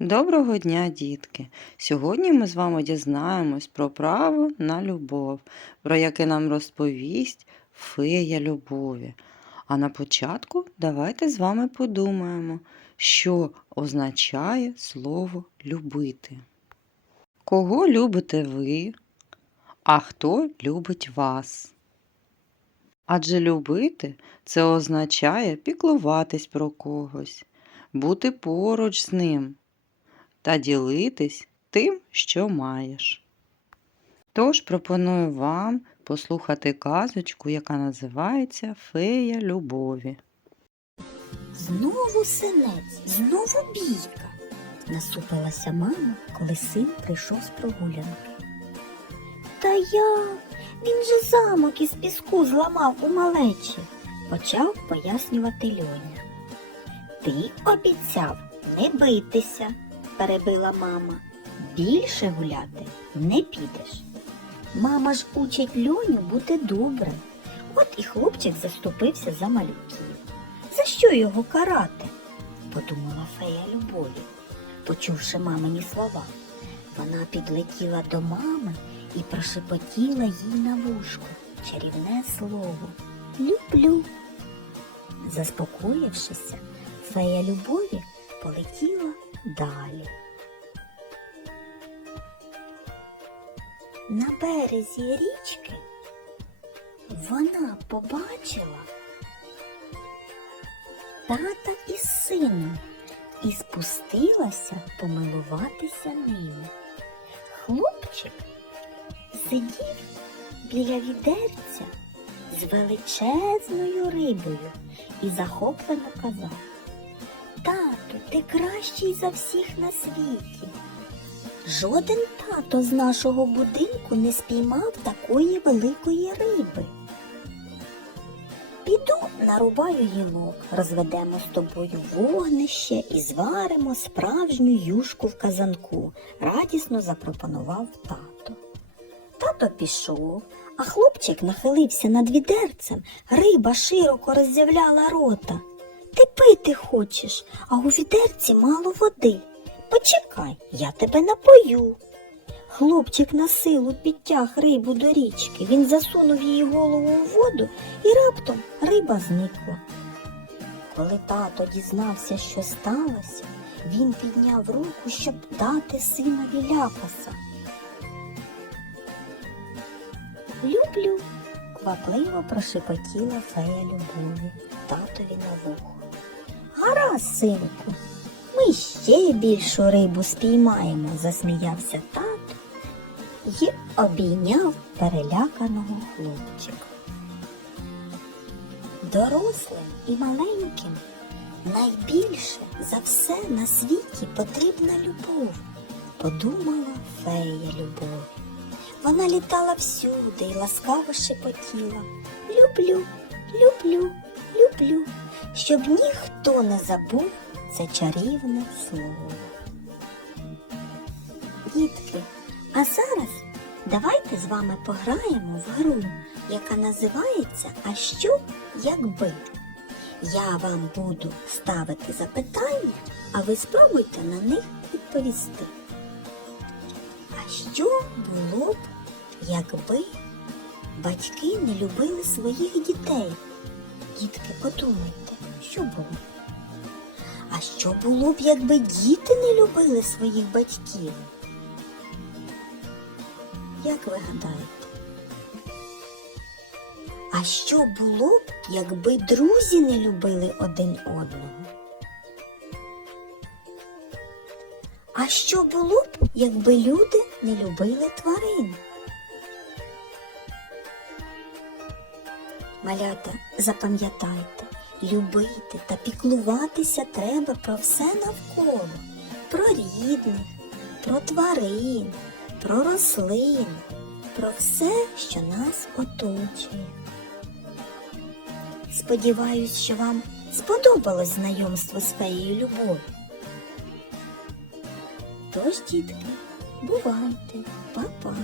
Доброго дня, дітки! Сьогодні ми з вами дізнаємось про право на любов, про яке нам розповість фея любові. А на початку давайте з вами подумаємо, що означає слово любити. Кого любите ви, а хто любить вас? Адже любити це означає піклуватись про когось, бути поруч з ним та ділитись тим, що маєш. Тож пропоную вам послухати казочку, яка називається Фея любові. Знову синець, знову бійка. Насупилася мама, коли син прийшов з прогулянки. Та я, він же замок із піску зламав у малечі, почав пояснювати Льоня. Ти обіцяв не битися, перебила мама. Більше гуляти не підеш. Мама ж учить Льоню бути добрим. От і хлопчик заступився за малюків. За що його карати? подумала фея любові, почувши мамині слова. Вона підлетіла до мами і прошепотіла їй на вушку чарівне слово Люблю. Заспокоївшися, фея любові полетіла далі. На березі річки вона побачила тата із сином і спустилася помилуватися ними. Хлопчик сидів біля відерця з величезною рибою і захоплено казав Ти кращий за всіх на світі. Жоден тато з нашого будинку не спіймав такої великої риби. Піду нарубаю гілок, розведемо з тобою вогнище і зваримо справжню юшку в казанку, радісно запропонував тато. Тато пішов, а хлопчик нахилився над відерцем, риба широко роззявляла рота. Ти пити хочеш, а у відерці мало води. Почекай, я тебе напою. Хлопчик на силу підтяг рибу до річки. Він засунув її голову у воду і раптом риба зникла. Коли тато дізнався, що сталося, він підняв руку, щоб дати синові ляпаса. Люблю, квапливо прошепотіла фея любові татові на вухо. Гаразд, синку, ми ще більшу рибу спіймаємо, засміявся тато і обійняв переляканого хлопчика. Дорослим і маленьким найбільше за все на світі потрібна любов, подумала фея любові. Вона літала всюди і ласкаво шепотіла. Люблю, люблю, люблю, щоб ніхто не забув це чарівне слово. Дітки, а зараз давайте з вами пограємо в гру, яка називається А що якби? Я вам буду ставити запитання, а ви спробуйте на них відповісти. А що було б, якби батьки не любили своїх дітей? Дітки, подумайте, що було? А що було б, якби діти не любили своїх батьків? Як ви гадаєте? А що було б, якби друзі не любили один одного? А що було б, якби люди не любили тварин? Малята, запам'ятайте, любити та піклуватися треба про все навколо, про рідних, про тварин, про рослин, про все, що нас оточує. Сподіваюсь, що вам сподобалось знайомство з феєю любові. Тож, дітки, бувайте, па-па!